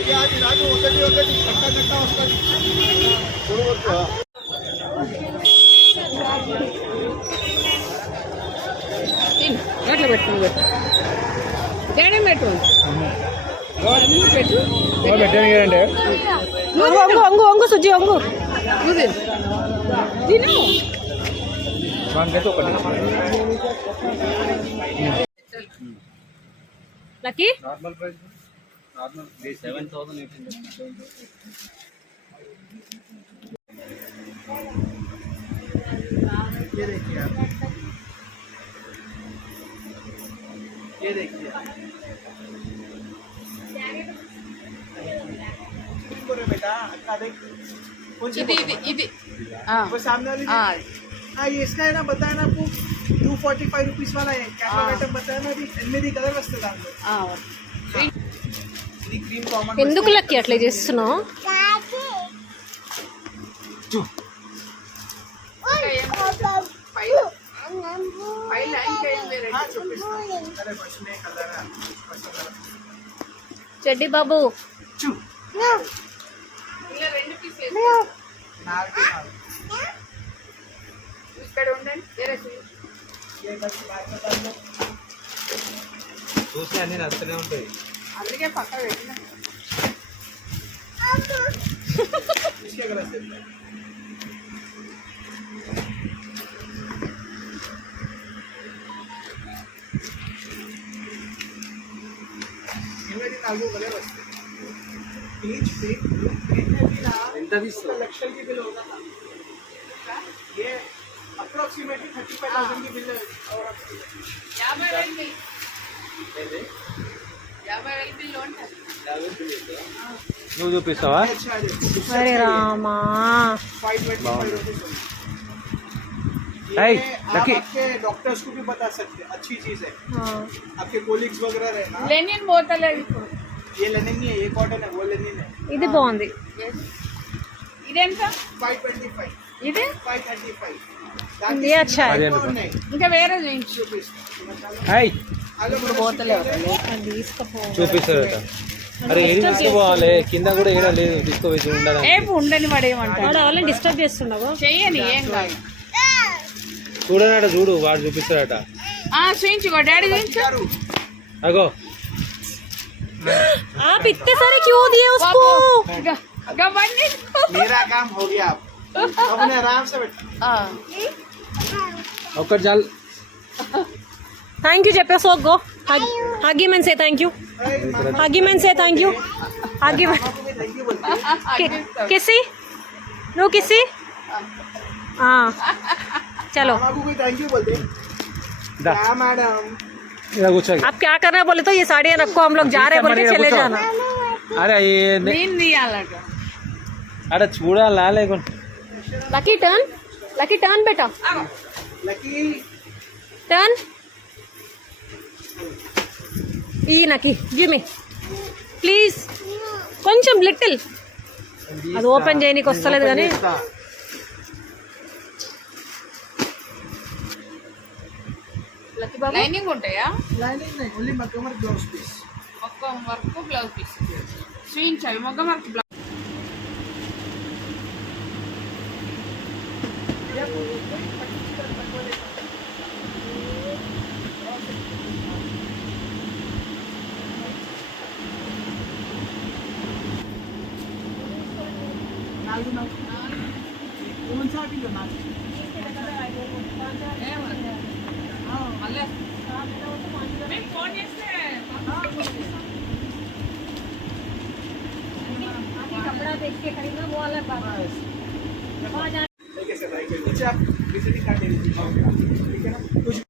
ఇది అది రాజు ఒకటి ఒకటి చక్క చక్క వస్తుంది చూడవచ్చు. అట్లా పెట్టుకుని పెట్టు తేడం పెట్టు పెట్టు పెట్టాను వంగు వంగు వంగు సుజ్జి వంగు నువ్వు తిను దానికైతే ఒకటి లక్కీ నార్మల్ ప్రైస్ నార్మల్ 7,000 ये देखिए आप, ये देखिए बोले बेटा अक्का देख कौन सी ఇది ఇది ఇది वो सामने वाली हाँ ये इसका है ना बताया ना आपको 245 रुपीस वाला है कैटलॉग आइटम बताया ना अभी एनिमिदी कलर वस्तु दांట్లో ఇది క్రీమ్ కామన్ ఎందుకు లక్కీ అట్లా చేస్తున్నావు చెడ్డి బాబు ఇక్కడ ఉండండి చూసి అన్ని నచ్చనే ఉంటాయి. అందుకే పక్క పెట్టిన इसके गलत से इनमें नागू गले बसते पीच पिंक ब्लू ग्रीन में भी ना ఎంత తీస్తావు? लक्षण की बिल होता था ये अप्रोक्सीमेटली 35,000 की बिल है और 50,000 బిల్ 50,000 బిల్ ఉంటుంది నువ్వు చూపిస్తావా? अच्छा है అరే రామా 525 रुपीस Hey, आप Lucky. आपके डॉक्टर्स को भी बता सकते हैं अच्छी चीज है आपके कोलिग्स वगैरह रहना లెనిన్ పోతలేదు ఇప్పుడు ये लेनिन नहीं है ये कॉटन है वो लेनिन है ఇది బాగుంది ఇదెంత 525 ఇది 535 ये अच्छा है। ఇంకా వేరే చూపించు హాయ్ ఇప్పుడు పోతలేవు చూపిస్తారట. అరే ఏది తీసుకోవాలి కింద కూడా ఏడా లేదు తీసుకోవచ్చు ఉండాలి. ఏ ఉండని పడేయమంటాడు వాళ్ళని డిస్టర్బ్ చేస్తున్నావు చెయ్యని ఏం కాదు చూడనట చూడు వాడు చూపిస్తాడట. చూయించుకో డాడీ చూయించు అగో आप इतने सारे क्यों दिए उसको मेरा काम हो गया अब अपने आराम से बैठ ఒక్కటి చాలు. थैंक यू చెప్పే so go huggy men say thank you huggy men say thank you huggy thank you बोलते किसी नो किसी हाँ चलो आपको कोई थैंक यू बोलते దా क्या मैडम ఇలా కూర్చో. आप क्या करना है बोले तो ये साड़ियाँ रखो हम लोग जा रहे हैं बोल के चले जाना అరే అక్కడ చూడాలా లేకుండా लकी टर्न बेटा लकी टर्न ఈ నకి గివ్ మీ ప్లీజ్ కొంచెం లిటిల్ అది ఓపెన్ చేయనీకి వస్తలేదు కానీ లైనింగ్ ఉంటాయా लाइनिंग नहीं ओनली मकमर ब्लाउज पीस మొత్తం వర్క్ బ్లౌజ్ పీస్ చూయించాలి మొగ్గం వర్క్ బ్లౌజ్ कौन सा भी लो ना ఫోన్ చేస్తే कपड़ा देख के खरीदना वो वाला बात नीचे आप विजिटिंग कार्ड दे दीजिए ठीक है ना कुछ